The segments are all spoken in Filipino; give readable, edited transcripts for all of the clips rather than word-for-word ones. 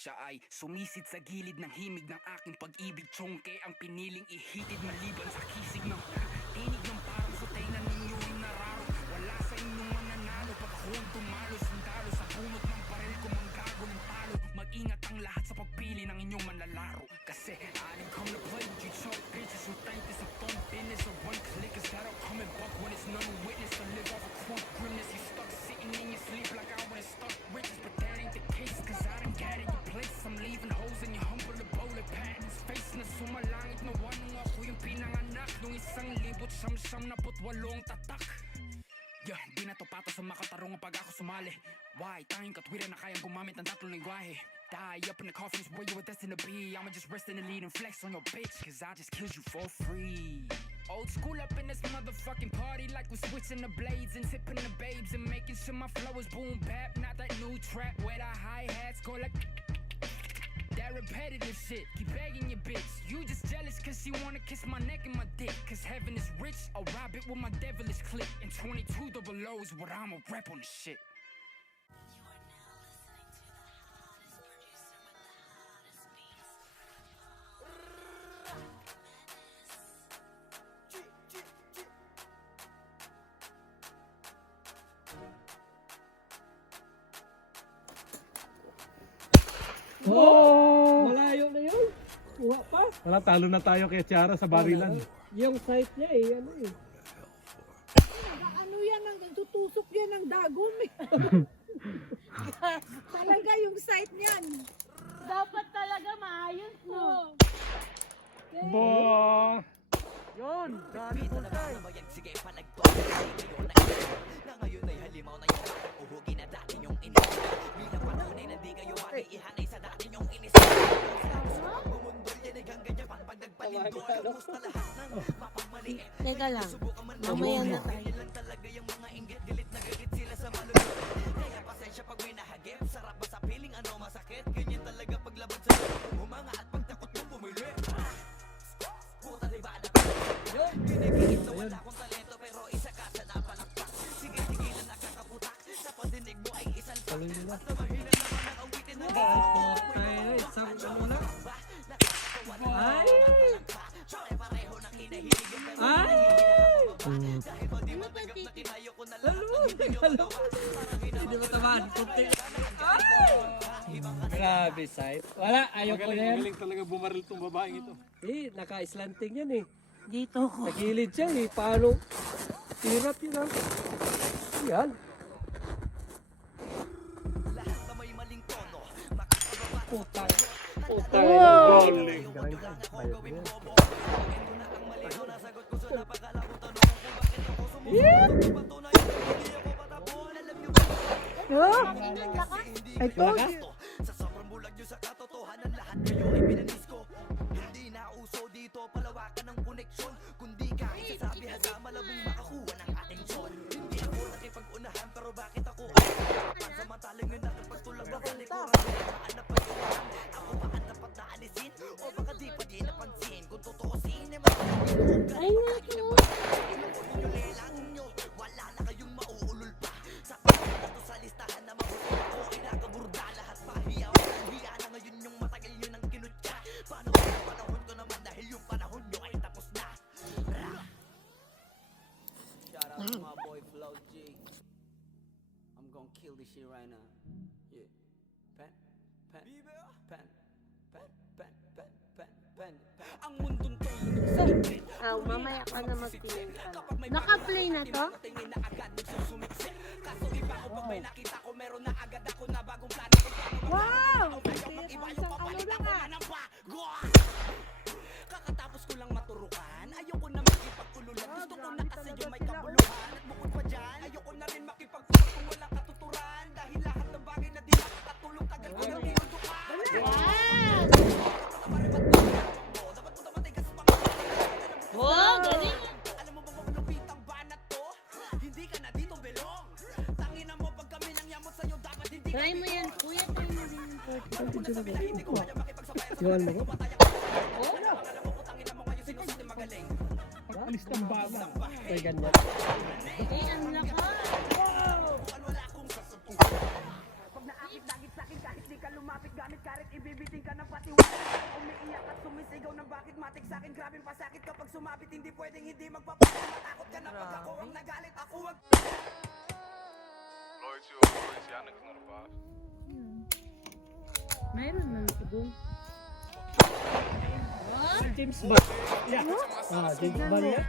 Siya ay sumisid sa gilid ng himig ng aking pag-ibig. Tsongke ang piniling ihitid maliban sa kisig ng tinig ng parang sutay na ninyo'y nararo. Wala sa inyong mananalo pag ako'y tumalo. Sundalo sa bunot ng baril ko manggago ng talo. Mag-ingat ang lahat sa pagpili ng inyong manlalaro. Kasi I didn't come to play with you choke bitches who think this a fun business. Or one click is that I'll come and buck when it's none witness. To live off a quote grimness. You stuck sitting in your sleep like I was stuck riches. But that ain't the case cause I done got it. I'm leaving holes in your humble bullet patterns. Face na sumalangit na wanong ako yung pinanganak nung 1,978 tatak. Yeah, di na to patas sa makatarong pag ako sumali. Why? Tanging katwira na kayang gumamit ng tatlong lingwahe. Die up in the confidence where you were destined to be. I'ma just rest in the lead and flex on your bitch cause I just killed you for free. Old school up in this motherfucking party like we're switching the blades and tipping the babes and making sure my flow is boom bap. Not that new trap where the hi-hats go like that repetitive shit. Keep begging your bitch. You just jealous cause she wanna kiss my neck and my dick. Cause heaven is rich, I'll rob it with my devilish clip. And 22 double O is what I'ma rep on this shit. Oh! Malayo na yun. Kuha pa. Wala, talo na tayo kay Tiara sa barilan. Yung site niya eh, ano eh. Ano yan, tutusok yan ng dagon eh. Talaga yung site niyan. Dapat talaga maayos, no? Bo! Yun! Dali po tayo. Sige, palagto na ngayon ay halimaw na yung uhugin na dati yung inis. Bilang patunay na di kayo makiihanay sa dati yung inis. Bumundol yan ay ganyan pang pag nagpalindol. Ubus na lahat ng mapagmaliit. Teka lang, mamaya na tayo. Lang talaga yung mga inggit, galit na galit sila sa malulot. Kaya pasensya pag may nahagip, sarap ba sa piling ano masakit? Ganyan talaga paglabad sa humanga at pagtakot mo bumili. Puta diba na Ginigit na wala akong talento pero isa ka sa napalakpak. Sige-sige na nakakaputak sa pandinig mo ay isang tak. At na mahina naman ang awitin na Ay, isang ano na. Ay! Pare-pareho ng hinahilig. Ay! Dahil ba di matanggap na kinayo ko na lahat Ano? ang hindi nyo magawa. Hindi mo tamaan. Kunti. Ay! Grabe site. Wala, ayaw ko na yan. Magaling talaga bumaril tong babaeng ito. Eh, naka-slanting yan eh. Dito ko. Nagilid siya eh. Paano? Hirap yun ah. Yan. Lahat na may maling tono. Makakababa Putang. Putang. Wow! Galing. Galing ka. Bayad mo yan. I told you. Sa sobrang bulag nyo sa katotohanan, lahat kayo ay pinanis ko. Hindi na uso dito palawakan ng koneksyon, kundi kahit sasabi handa malabong makakuha ng atensyon. Hindi ako nakipag-unahan pero bakit ako ay samantalang yun nakipagtulag na sa likuran. Saan na pagkawalan? Ako ba ang dapat na alisin? O baka di pa di napansin? Kung totoo sine Ay, naku. wala na kayong mauulol pa. Sa pagkakato sa listahan na mabuti ako ay nakaburda lahat pa. Hiyaw na ngayon yung matagal nyo ng kinutya. Paano ba yung panahon ko naman dahil yung panahon nyo ay tapos na. Shout out to my boy Flow G. I'm gonna kill this shit right now. Yeah. Pen. Ang mundong to sa init. Mamaya ka na mag-play. Naka-play na to? Tingin na agad nagsusumiksik. Kaso iba ko pag may nakita ko meron na agad ako na bagong plano. Wow! Iba yung papalit ako na ng bago. Kakatapos ko lang maturukan. Ayoko na makipag-ululan. Gusto ko na kasi yung may kabuluhan. At bukod pa dyan, ayoko na rin makipag-usap kung walang katuturan. Dahil lahat ng bagay na di nakakatulong tagal ko ng tinundukan. Wow, galing. Alam mo ba kung lupit ang banat to? Hindi ka na dito belong. Tangina mo pag kami nang yamot sa'yo dapat hindi ka Try mo yan, kuya. Try mo din yung pork. hindi ko kaya makipagsabayan sa Yun mo ko. alam mo kung tangina mo ngayon sino sa magaling. Pag-alis ng bala. Ay, ganyan. Eh, ang lakas. Wala akong sasapukan. Pag naakit-dagit sa'kin kahit di ka lumapit gamit karet mabibiting ka ng patiwala. Umiiyak at sumisigaw ng bakit matik sa'kin. Grabing pasakit kapag sumabit, hindi pwedeng hindi magpapakit. Matakot ka na pag ako ang nagalit. Ako ang Loyalty or loyalty, y'all niggas know the vibes. Mayroon na siguro. James Bond. Yeah. Ah, James Bond yan.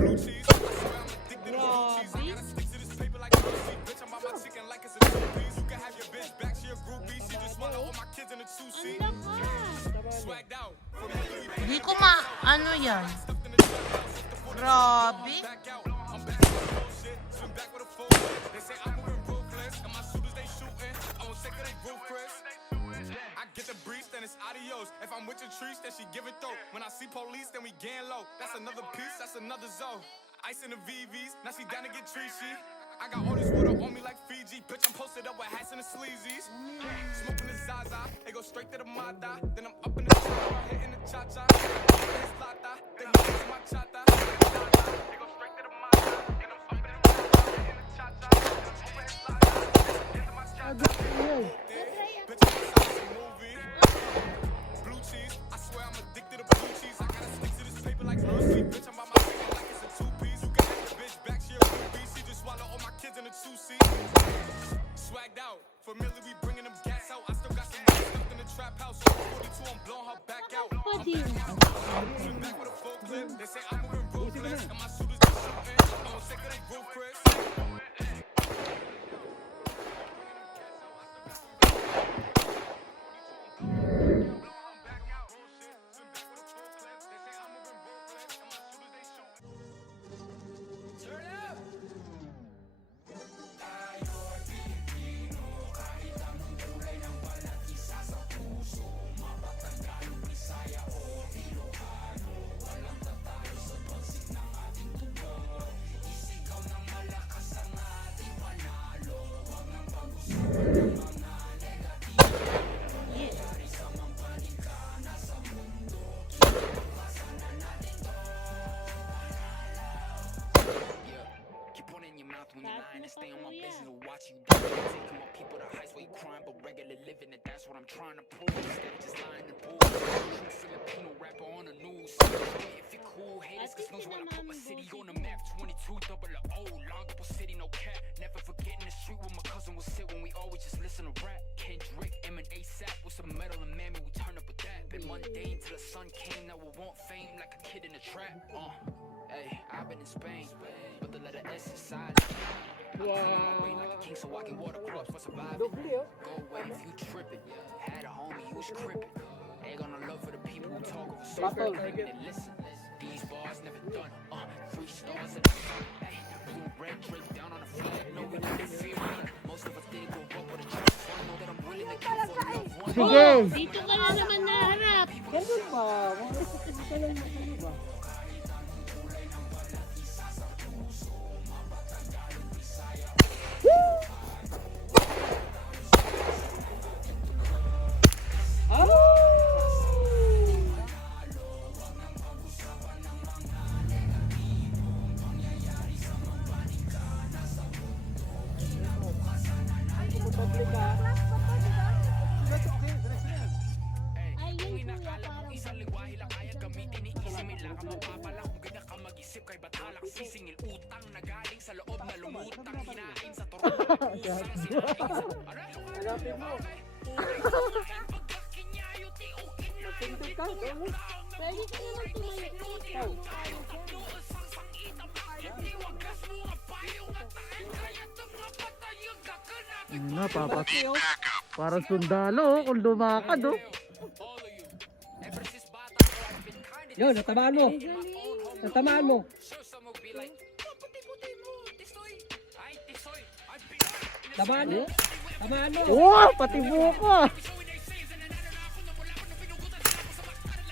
Blue cheese, I swear I'm addicted to blue cheese. I gotta stick to this paper like a receipt. Bitch, I'm on my chicken like it's a two-piece. You can have your bitch back, she a groupie. She just swallow all my kids in a two-seat. Swagged out. Hindi ko ano yan. Grabe. Back out. I'm back on the bullshit. Swim back with a full clip. They say I'm moving ruthless. And my shooters, they shooting. I'm gonna take her, they roof, Chris. I get the breeze, then it's adios. If I'm with your trees, then she give it though. When I see police, then we gang low. That's another piece, that's another zone. Ice in the VVs, now she down to get treachy. I got all this water on me like Fiji. Bitch, I'm posted up with hats and the sleazies. Smoking the Zaza, it go straight to the Mata. Then I'm up in the chopper, hitting the cha-cha. It's Lata, then he hits my chata. It go straight to the Mata. Then I'm up in the chopper, hitting the cha-cha. Then I'm over his Lata, hits my chata. Bitch, I'm inside some movie. Blue cheese, I swear I'm addicted to blue cheese. I gotta stick to this paper like Lucy. Bitch, I'm on my chicken like it's a two-piece. You can have your bitch back, she a groupie. She just swallow all my kids in a two-seat. Swagged out, familiar, we bringing them gas out. I still got some money stuffed in the trap house. So 42, I'm blowing her back out. Swim back with a full clip. They say I'm moving ruthless. And my shooters, they shooting. I'm gonna take her, they roof, Chris. Keep one in your mouth when you're lying and stay on my business or watch you do it. Taking my people to heights where you crying, but regular living it, that's what I'm trying to prove. Instead of just lying and bull. True Filipino rapper on the news. If you cool, haters, cause knows when I put my city on the map. 22 double O, Longapo City, no cap. Never forgetting the street where my cousin would sit when we always just listen to rap. Kendrick, M and ASAP with some metal and mammy, we turn up with that. Been mundane till the sun came, now we want fame like a kid in a trap. Hey, I've been in Spain, but the letter S is silent. I clean my way like a king so I can water crops for surviving. Go away if you trippin'. Had a homie who was crippin'. Ain't got no love for the people who talk over social claiming and listen. These bars never done. 3 stars in the sun. Hey, blue and red draped down on the flag. No, we don't fear me. Most of us didn't grow up with a trust fund. Know that I'm willing to kill for a loved one. Sige! Dito ka na naman naharap. Ganun ba? Kasi ka lang ano ba? Ay, Kung yun inakala kuya, mo parang isang liwahe lang kaya gamitin ni isip. May laka mapapala kung ganyan ka mag-isip. Kay batalak sisingil utang na galing sa loob na lumutang. Hinain sa turong pusang sinain sa... Hanapin mo. Matindog ka, ano? pwede ka naman tumayo. Na, papat. Parang sundalo, kung lumakad, oh. Yo, natamaan mo. Natamaan mo. Tamaan mo. Tamaan mo. Oh, pati buko.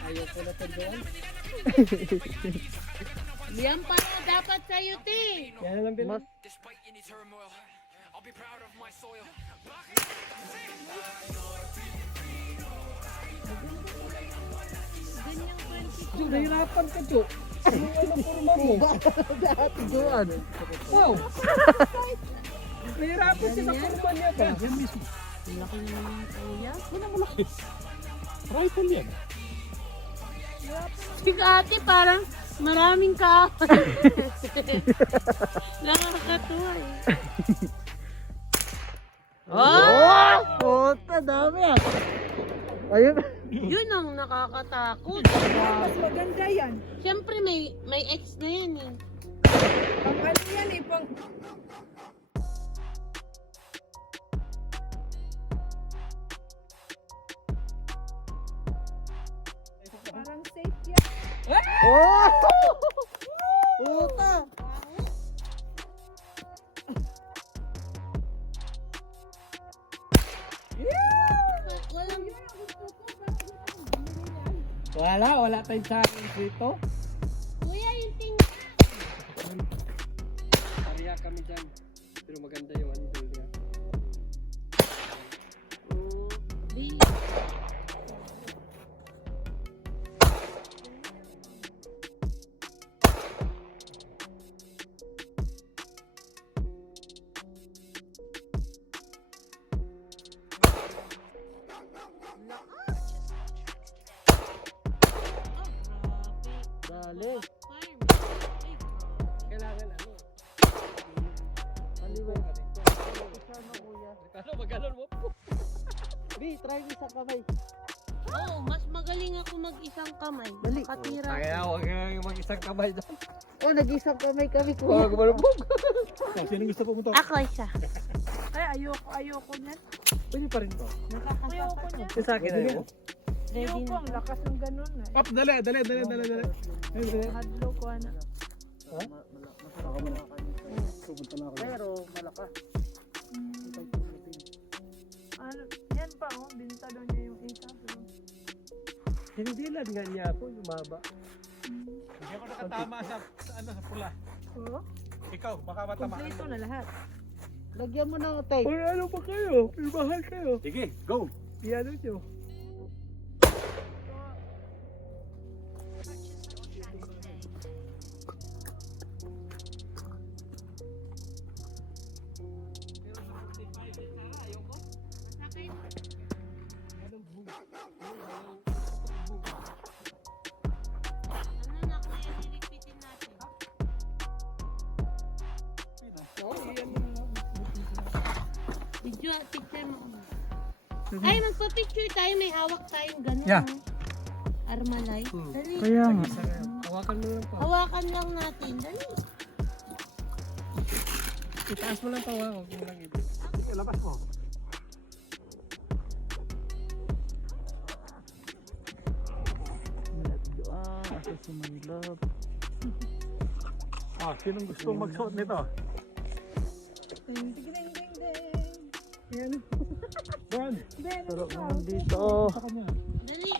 Ayaw ko na doon. Yan pala dapat sa'yo, te. Yan lang bilang. Despite any turmoil, I'll be proud of my soil. Jo, nahirapan ka, Jo. Ano forma mo? Dati, Joan. Wow. Nahirapan siya sa forma niya ba? Yan mismo. Ang laki naman yung kuya. Rifle yan. Si ate parang maraming kahoy. Nakakatuwa eh. Oh! Puta, dami ah. Ayun. Yun ang nakakatakot. Mas maganda yan. Siyempre may ex na yan eh. Pang ano yan eh, pang... Parang safe yan. Oh! Puta. Walang Wala tayong sa akin dito. kuya yung ting... Pariya kami dyan. Pero maganda yung ano niya. Di. Dali. Kailangan ano. Maliwan. Ano magalan mo? Bi, try mo sa kamay. Oo, mas magaling ako mag-isang kamay. Dali. Makatira. Kaya huwag kang mag-isang kamay doon. Oh, nag-isang kamay kami, kuya. Sino gusto pumunta? Ako isa. Ay, ayoko niyan. Pwede pa rin to. Ayoko niyan. Yung sa akin ayaw. Ready Ayoko, na. ang lakas ng ganun eh. Up, dali. Hadlo ko na. Pero, malakas. Ano, yan pa oh, binta daw niya yung isa. Pero... Hindi lang nga niya ako, lumaba. Hindi ako nakatama sa pula. Oh, Ikaw, baka matamaan. kompleto na lahat. Lagyan mo ng tape. Uy, ano ba kayo? Pirmahan kayo. Sige, go! Iano nyo. Ano na kuya, niligpitin natin. Video, picture mo. Ay, magpa-picture tayo. May hawak tayong gano'n. Yeah. Armalite. Dali. Kaya nga. Hawakan mo lang pa. Hawakan lang natin. Dali. Itaas mo lang pa, huwag mo lang ito. Labas mo. Ako sa my love. Sinong gustong magsuot nito? Ding, ding, ding, ding, ding. Yan. Juan! Sarap naman dito. Dali.